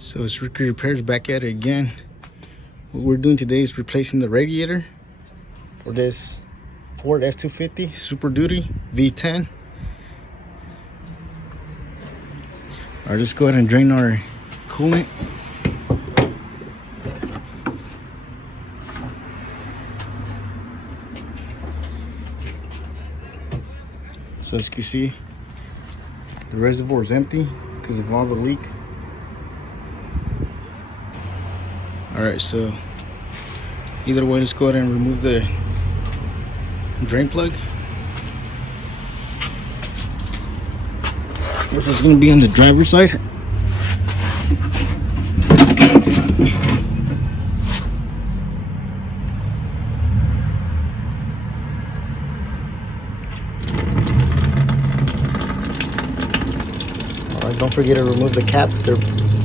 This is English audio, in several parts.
So it's Ricky Repairs back at it again. What we're doing today is replacing the radiator for this Ford F-250 Super Duty V10. Alright, let's go ahead and drain our coolant. So as you can see, the reservoir is empty because of all the leak. Alright, so either way, let's go ahead and remove the drain plug, which is going to be on the driver's side. Alright, don't forget to remove the cap, the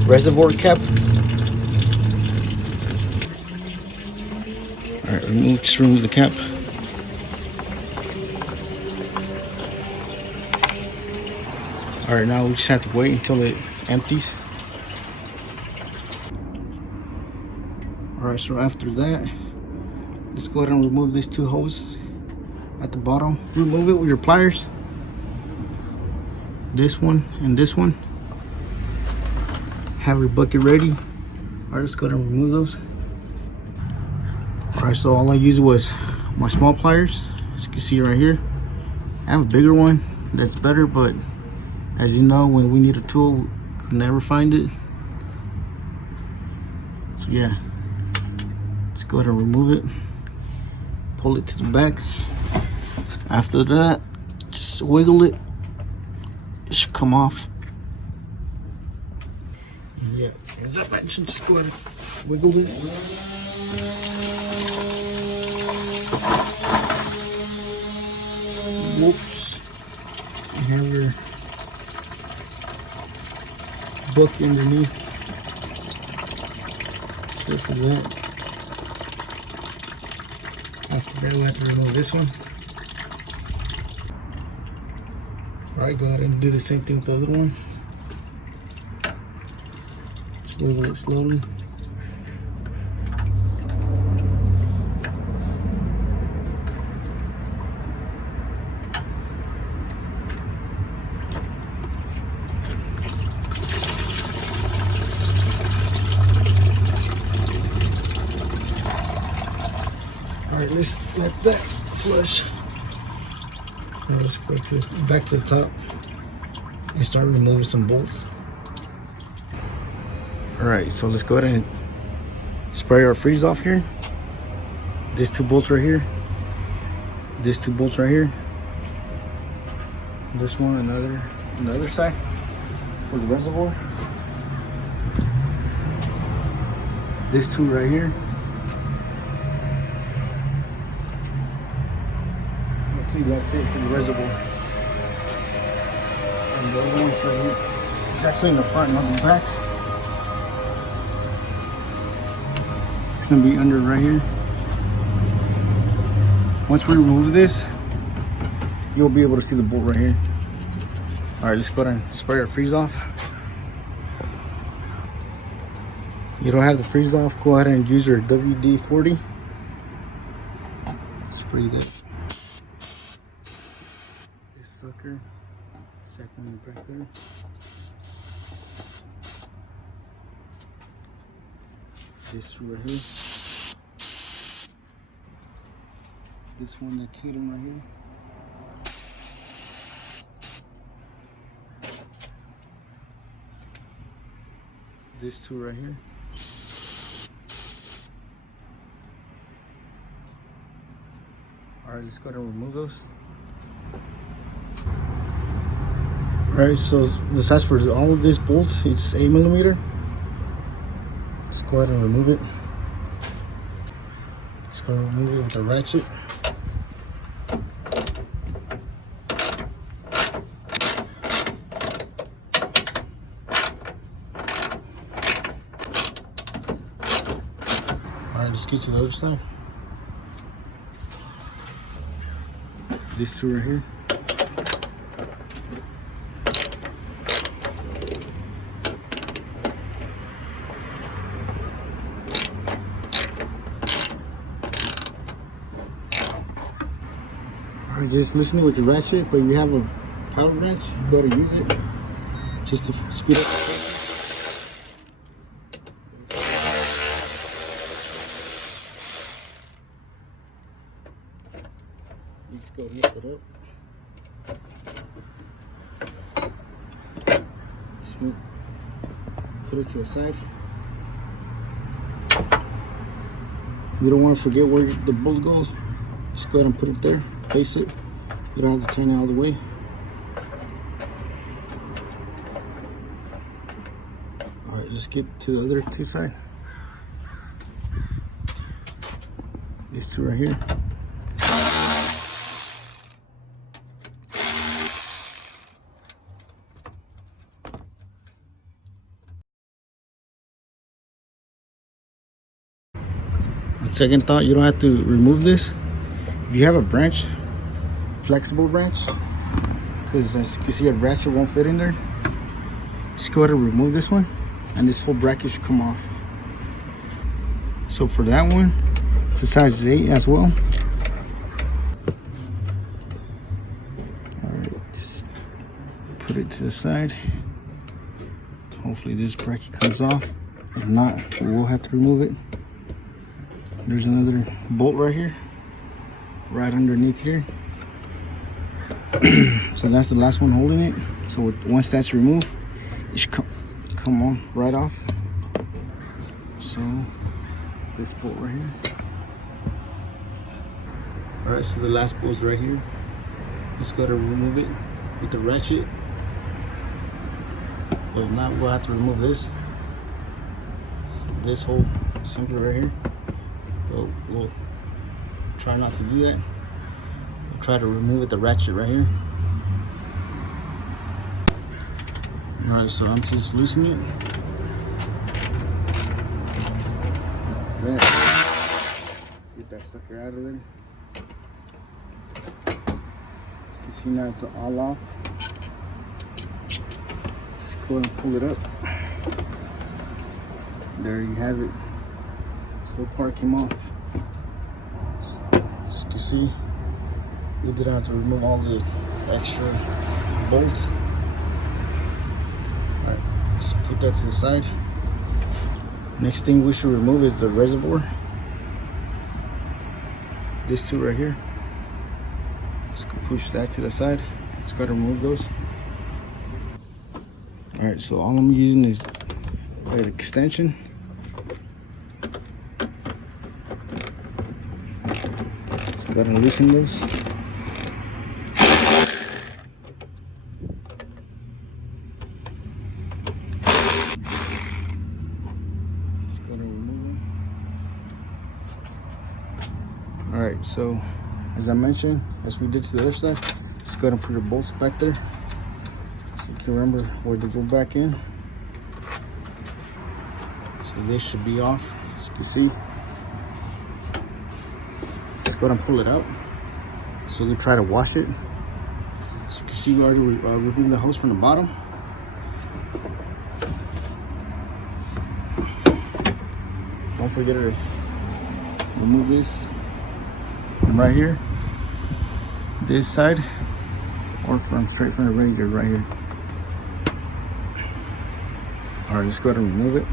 reservoir cap. Alright, just remove the cap. Alright, now we just have to wait until it empties. Alright, so after that, let's go ahead and remove these two hoses at the bottom. Remove it with your pliers. This one and this one. Have your bucket ready. Alright, let's go ahead and remove those. Alright, so all I used was my small pliers, as you can see right here. I have a bigger one that's better, but as you know, when we need a tool, we can never find it. So yeah, let's go ahead and remove it. Pull it to the back. After that, just wiggle it. It should come off. Yeah, as I mentioned, just go ahead and wiggle this. Whoops. You have your book underneath. So for that. After that, we have to remove this one. Alright, go ahead and do the same thing with the other one. Just wiggle it slowly. Alright, let's let that flush. Now let's go back to the top and start removing some bolts. Alright, so let's go ahead and spray our freeze off here. These two bolts right here. These two bolts right here. This one, another on the other side for the reservoir. This two right here. That's it for the reservoir. And the other one for here, it's actually in the front, not in the back. It's gonna be under right here. Once we remove this, you'll be able to see the bolt right here. Alright, let's go ahead and spray our freeze off. You don't have the freeze off, go ahead and use your WD-40. Spray this. Sucker, second one back there. This right here. This one that's hidden right here. This two right here. Alright, let's go ahead and remove those. Alright, so the size for all of these bolts, it's 8mm. Let's go ahead and remove it. Let's go ahead and remove it with a ratchet. Alright, let's get to the other side. These two right here. Alright, just loosen it with your ratchet, but if you have a power wrench, go ahead and use it just to speed up the process. You just go lift it up. Smooth. Put it to the side. You don't want to forget where the bolt goes. Just go ahead and put it there. Place it. You don't have to turn it all the way. Alright, let's get to the other two sides. These two right here. On second thought, you don't have to remove this. If you have a branch, flexible branch, because as you see, a ratchet won't fit in there, just go ahead and remove this one, and this whole bracket should come off. So for that one, it's a size 8 as well. Alright, just put it to the side. Hopefully this bracket comes off. If not, we'll have to remove it. There's another bolt right here, right underneath here. So that's the last one holding it. So once that's removed, it should come on right off. So this bolt right here. All right, so the last bolt's right here. Just gotta remove it with the ratchet. But if not, we'll have to remove this whole assembly right here. But we'll try not to do that. We'll try to remove it, the ratchet right here. Alright, so I'm just loosening it. Like that. Get that sucker out of there. You see now it's all off. Let's go ahead and pull it up. There you have it. This whole part came off. So, as you can see, we did have to remove all the extra bolts. Alright, let's put that to the side. Next thing we should remove is the reservoir. These two right here. Let's go push that to the side. Let's go to remove those. Alright, so all I'm using is an extension. So go ahead and loosen those. Let's go ahead and remove them. Alright, so as I mentioned, as we did to the other side, just go ahead and put your bolts back there so you can remember where to go back in. So this should be off, as you can see. Let's go ahead and pull it out so we can try to wash it. As you can see, we already removed the hose from the bottom. Don't forget to remove this from right here, this side, or from straight from the radiator right here. Alright, let's go ahead and remove it.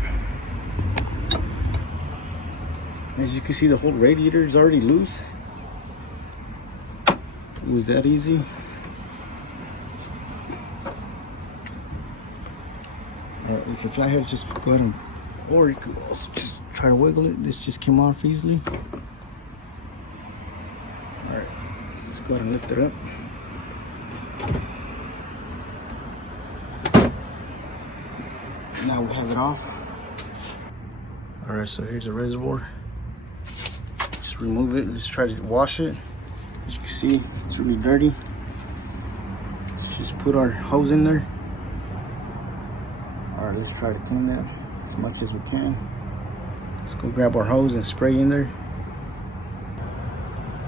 As you can see, the whole radiator is already loose. It was that easy. Alright, with your flathead, just go ahead and, or you could also just try to wiggle it. This just came off easily. Alright, let's go ahead and lift it up. Now we have it off. Alright, so here's the reservoir. Just remove it. Let's try to wash it. As you can see, it's really dirty. Let's just put our hose in there. Alright, let's try to clean that as much as we can. Let's go grab our hose and spray in there.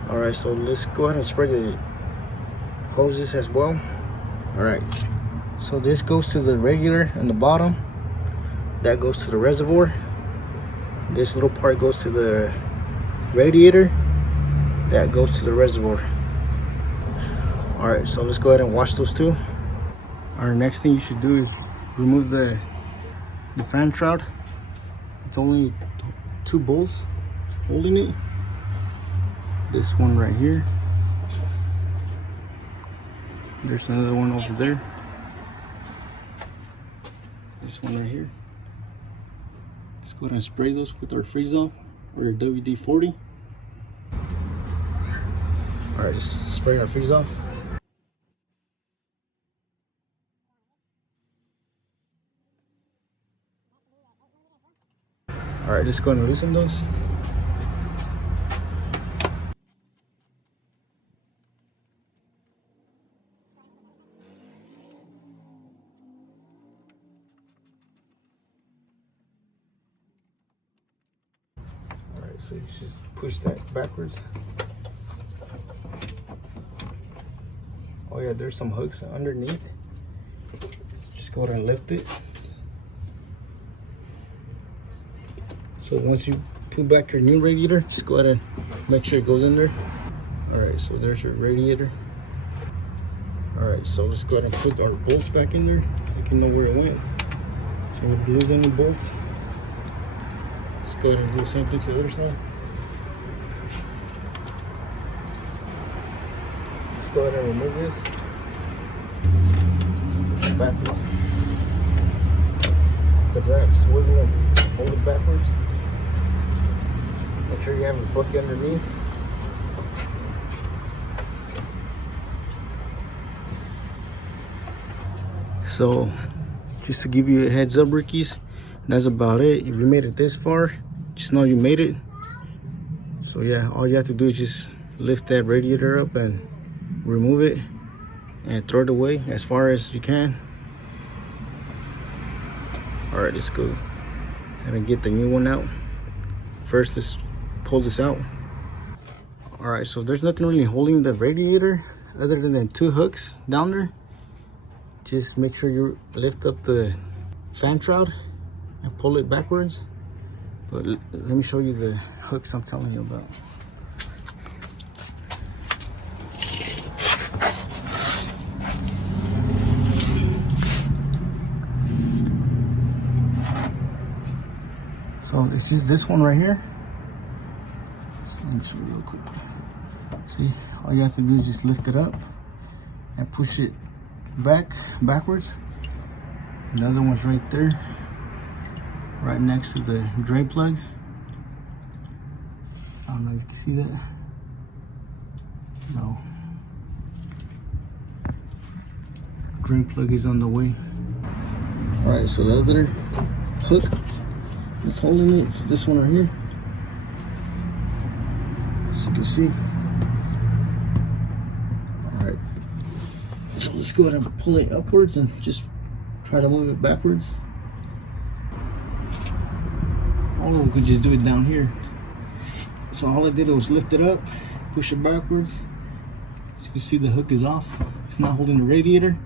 Alright, so let's go ahead and spray the hoses as well. Alright, so this goes to the radiator on the bottom. That goes to the reservoir. This little part goes to the radiator. That goes to the reservoir. All right, so let's go ahead and wash those two. All right, next thing you should do is remove the fan shroud. It's only 2 bolts holding it. This one right here. There's another one over there. This one right here. Let's go ahead and spray those with our freeze-off or your WD-40. All right, just spray our freeze-off. All right, just go ahead and loosen those. All right, so you just push that backwards. Oh yeah, there's some hooks underneath. Just go ahead and lift it. So once you pull back your new radiator, just go ahead and make sure it goes in there. All right, so there's your radiator. All right, so let's go ahead and put our bolts back in there so you can know where it went. So if you lose any bolts, let's go ahead and do the same thing to the other side. Let's go ahead and remove this. Backwards. Put that, swivel and hold it backwards. Make sure you have a bucket underneath. So, just to give you a heads up, rookies, that's about it. If you made it this far, just know you made it. So yeah, all you have to do is just lift that radiator up and remove it and throw it away as far as you can. All right, let's go ahead and get the new one out. First, let's pull this out. All right, so there's nothing really holding the radiator other than the 2 hooks down there. Just make sure you lift up the fan shroud and pull it backwards. But let me show you the hooks I'm telling you about. So it's just this one right here. So let me show you real quick. See, all you have to do is just lift it up and push it backwards. Another one's right there, right next to the drain plug. I don't know if you can see that. No. Drain plug is on the way. All right, so the other hook that's holding it, it's this one right here. As you can see. All right, so let's go ahead and pull it upwards and just try to move it backwards. Or we could just do it down here. So all I did was lift it up, push it backwards. As you can see, the hook is off. It's not holding the radiator.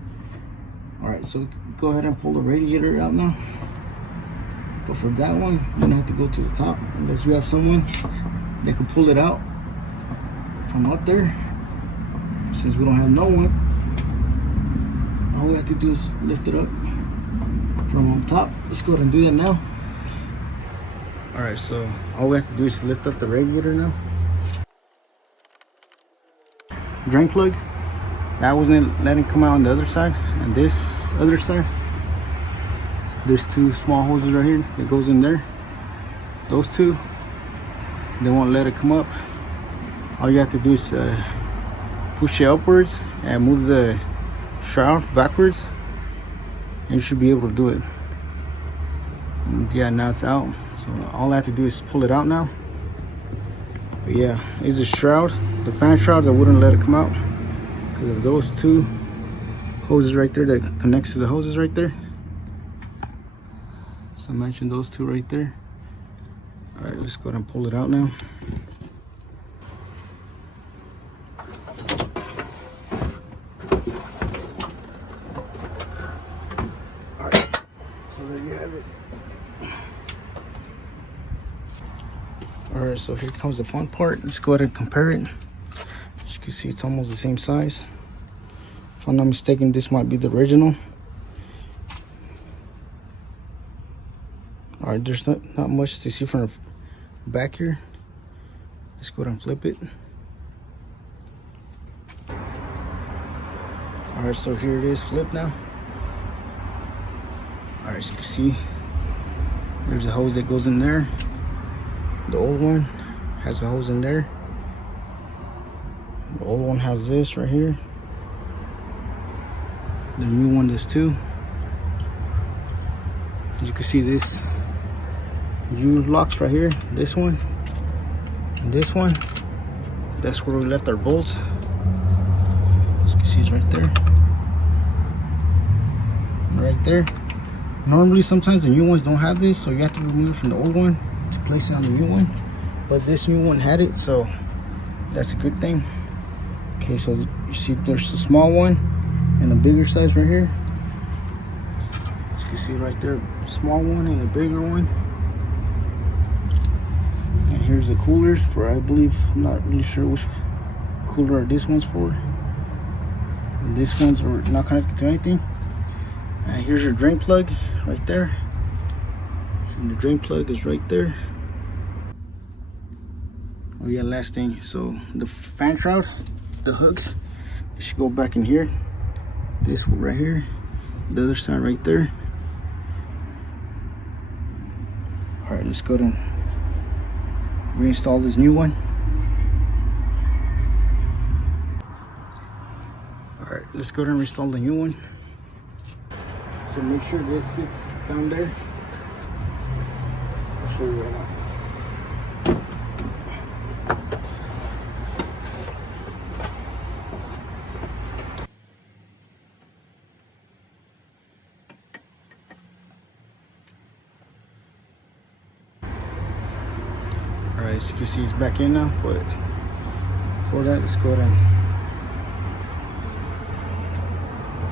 All right, so go ahead and pull the radiator out now. But for that one, you're gonna have to go to the top unless you have someone that can pull it out from up there. Since we don't have no one, all we have to do is lift it up from on top. Let's go ahead and do that now. All right, so all we have to do is lift up the radiator now. Drain plug, that wasn't letting come out on the other side, and this other side, there's 2 small hoses right here that goes in there. Those 2, they won't let it come up. All you have to do is push it upwards and move the shroud backwards, and you should be able to do it. And yeah, now it's out. So all I have to do is pull it out now. But yeah, it's a shroud, the fan shroud that wouldn't let it come out because of those 2 hoses right there that connects to the hoses right there. So I mentioned those 2 right there. All right, let's go ahead and pull it out now. All right, so there you have it. All right, so here comes the fun part. Let's go ahead and compare it. As you can see, it's almost the same size. If I'm not mistaken, this might be the original. All right, there's not much to see from the back here. Let's go ahead and flip it. All right, so here it is flipped now. All right, as you can see, there's a hose that goes in there. The old one has a hose in there. The old one has this right here. The new one does too. As you can see, this U-locks right here, this one and this one, that's where we left our bolts. As you can see, it's right there. Right there. Normally, sometimes the new ones don't have this, so you have to remove it from the old one to place it on the new one. But this new one had it, so that's a good thing. Okay, so you see there's a small one and a bigger size right here. As you can see right there, small one and a bigger one. And here's the cooler for, I believe, I'm not really sure which cooler this one's for. And this one's are not connected to anything. And here's your drain plug right there. And the drain plug is right there. Oh yeah, last thing. So the fan shroud, the hooks, they should go back in here. This one right here. The other side right there. Alright, let's go to reinstall this new one. Alright, let's go and reinstall the new one. So make sure this sits down there. I'll show you right now. Alright, as you can see, it's back in now, but before that, let's go ahead and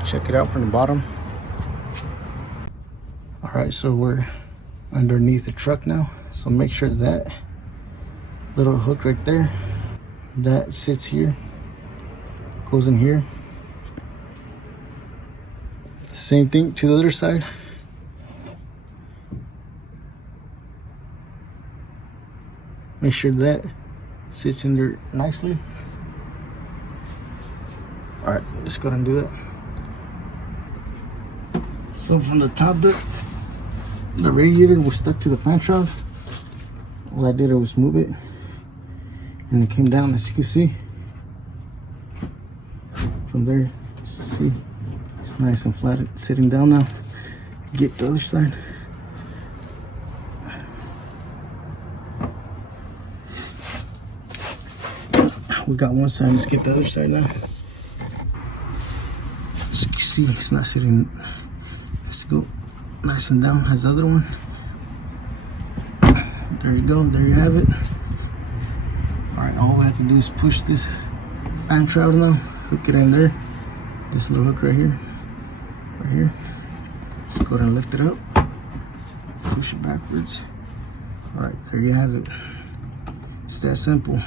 check it out from the bottom. Alright, so we're underneath the truck now, so make sure that little hook right there, that sits here, goes in here. Same thing to the other side. Make sure that sits in there nicely. Alright, let's go ahead and do that. So from the top bit, the radiator was stuck to the fan shroud. All I did was move it, and it came down, as you can see. From there, as you see, it's nice and flat, sitting down now. Get the other side. We got one side, let's get the other side now. As you can see, it's not sitting. Let's go nice and down as the other one. There you go, there you have it. Alright, all we have to do is push this fan shroud now, hook it in there. This little hook right here. Right here. Let's go ahead and lift it up. Push it backwards. Alright, there you have it. It's that simple.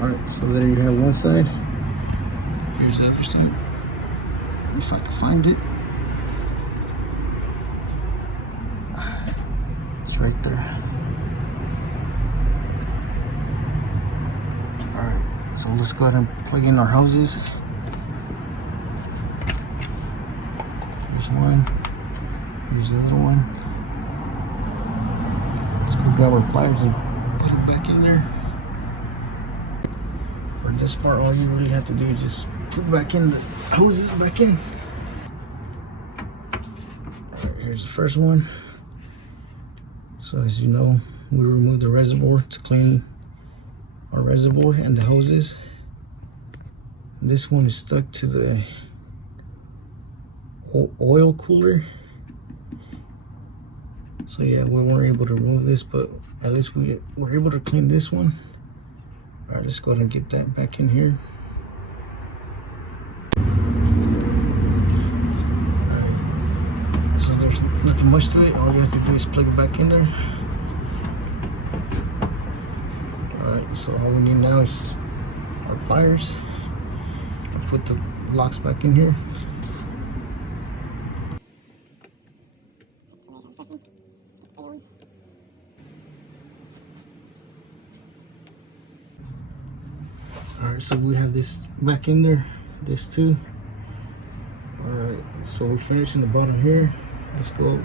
Alright, so there you have one side. Here's the other side. If I can find it. It's right there. Alright, so let's go ahead and plug in our hoses. Here's one. Here's the other one. Let's go grab our pliers and put them back in there. For this part, all you really have to do is just put back in the hoses back in. Alright, here's the first one. So as you know, we remove the reservoir to clean our reservoir and the hoses. This one is stuck to the oil cooler. So yeah, we weren't able to remove this, but at least we were able to clean this one. All right, let's go ahead and get that back in here. Alright, so there's nothing much to it. All you have to do is plug it back in there. Alright, so all we need now is our pliers. put the locks back in here. Alright, so we have this back in there, this too. Alright, so we're finishing the bottom here. Let's go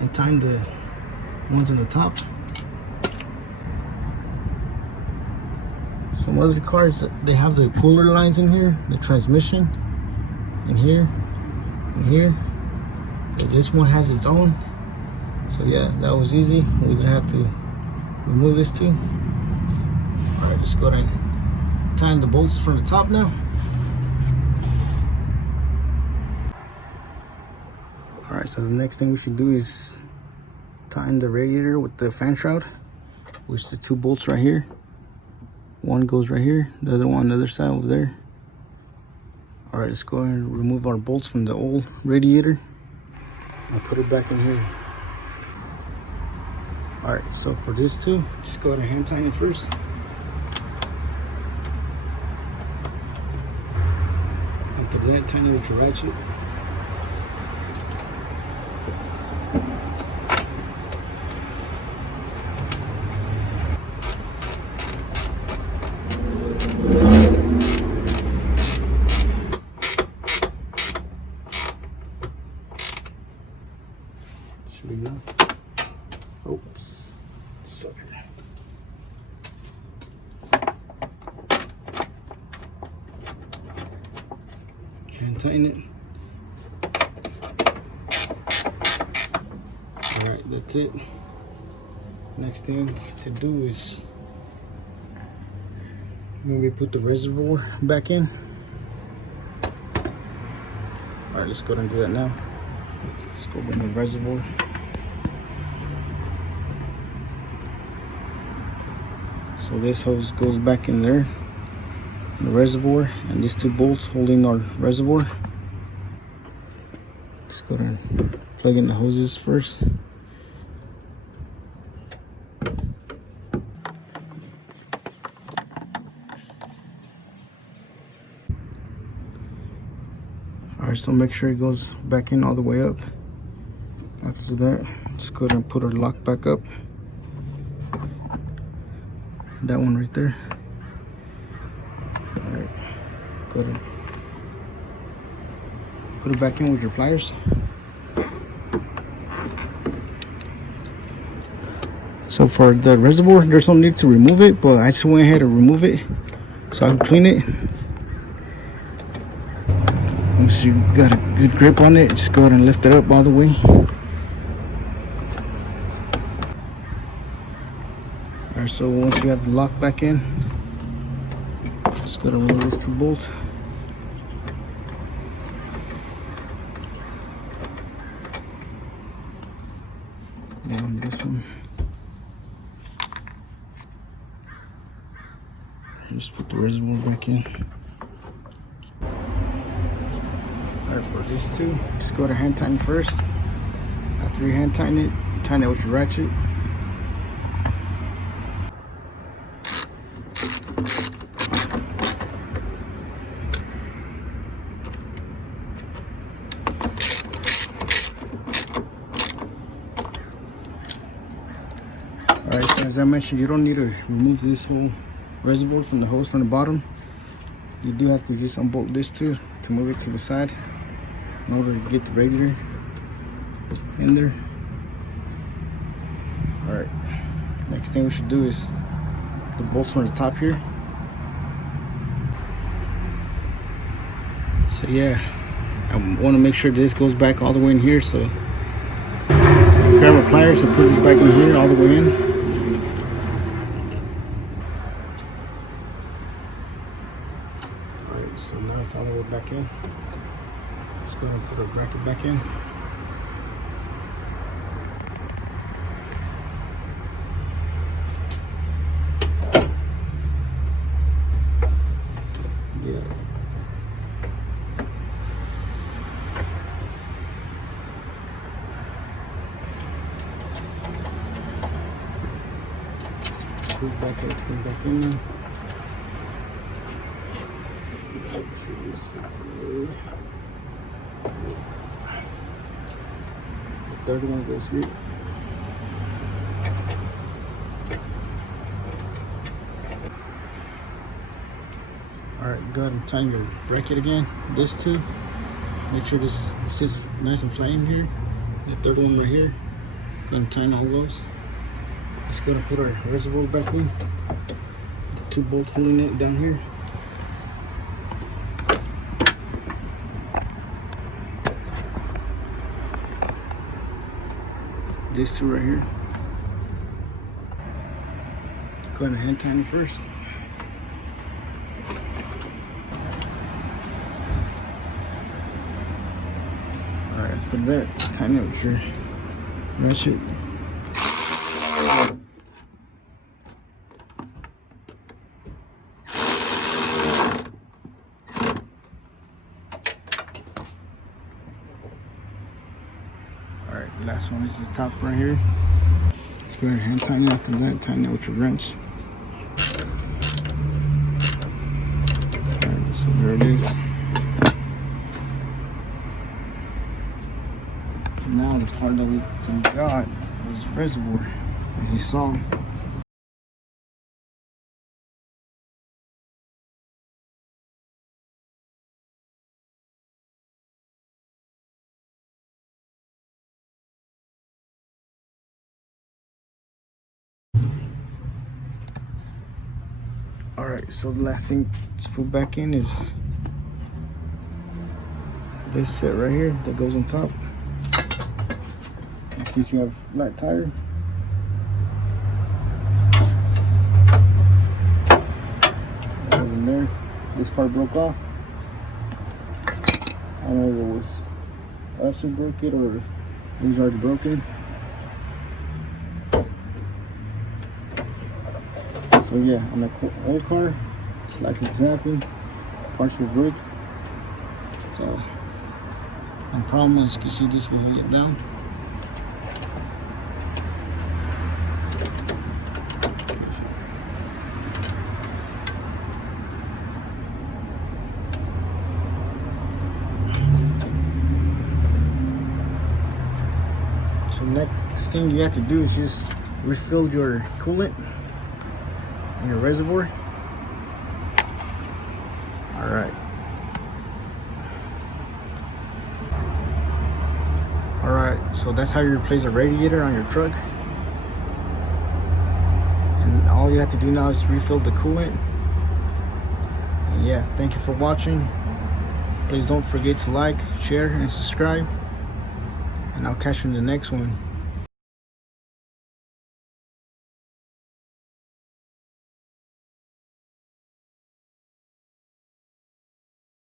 and time the ones on the top. Some other cars, they have the puller lines in here, the transmission in here and here. But this one has its own. So yeah, that was easy. We didn't have to remove this too. Alright, let's go ahead and tighten the bolts from the top now. Alright, so the next thing we should do is tighten the radiator with the fan shroud, which the 2 bolts right here. One goes right here, the other one on the other side over there. Alright, let's go ahead and remove our bolts from the old radiator and put it back in here. Alright, so for this too, just go ahead and hand tighten it first. After that, tighten it with your ratchet. Should be enough. Oops, sucker. And tighten it. Alright, that's it. Next thing to do is when we put the reservoir back in. Alright, let's go ahead and do that now. Let's go bring the reservoir. So this hose goes back in there, in the reservoir, and these 2 bolts holding our reservoir. Let's go ahead and plug in the hoses first. Alright, so make sure it goes back in all the way up. After that, let's go ahead and put our lock back up. That one right there. Alright, go ahead and put it back in with your pliers. So for the reservoir, there's no need to remove it, but I just went ahead and remove it so I can clean it. Once you got a good grip on it, just go ahead and lift it up all the way. Alright, so once you have the lock back in, just go to remove these 2 bolts. And this one. And just put the reservoir back in. Alright, for this too, just go to hand tighten first. After you hand tighten it with your ratchet. Alright, so as I mentioned, you don't need to remove this whole reservoir from the hose from the bottom. You do have to just unbolt this too to move it to the side in order to get the radiator in there. Alright, next thing we should do is the bolts on the top here. So yeah, I want to make sure this goes back all the way in here, so grab our pliers and put this back in here all the way in. Alright, so now it's all the way back in. Let's go ahead and put our bracket back in. Back up, put back in. sure this fits in there. The third one goes here. Alright, go ahead and tighten your bracket again. This too. Make sure this sits nice and flat in here. The third one right here. Go ahead and tighten all those. Let's go and put our reservoir back in. The 2 bolts holding it down here. These 2 right here. Go ahead and hand tighten it first. Alright, after that, tighten it with your ratchet. Alright, last one is the top right here. Let's go ahead and hand tighten it. After that, tighten it with your wrench. Alright, so there it is. Now the part that we got is reservoir, as you saw. Alright, so the last thing to put back in is this set right here that goes on top. In case you have a flat tire. Over there, this part broke off. I don't know if it was us who broke it or it was already broken. So yeah, on the old car, it's likely to happen. Parts will break. So, the problem is, you can see this will get down. So next thing you have to do is just refill your coolant in your reservoir. Alright, so that's how you replace a radiator on your truck. And all you have to do now is refill the coolant. And yeah, thank you for watching. Please don't forget to like, share, and subscribe. And I'll catch you in the next one.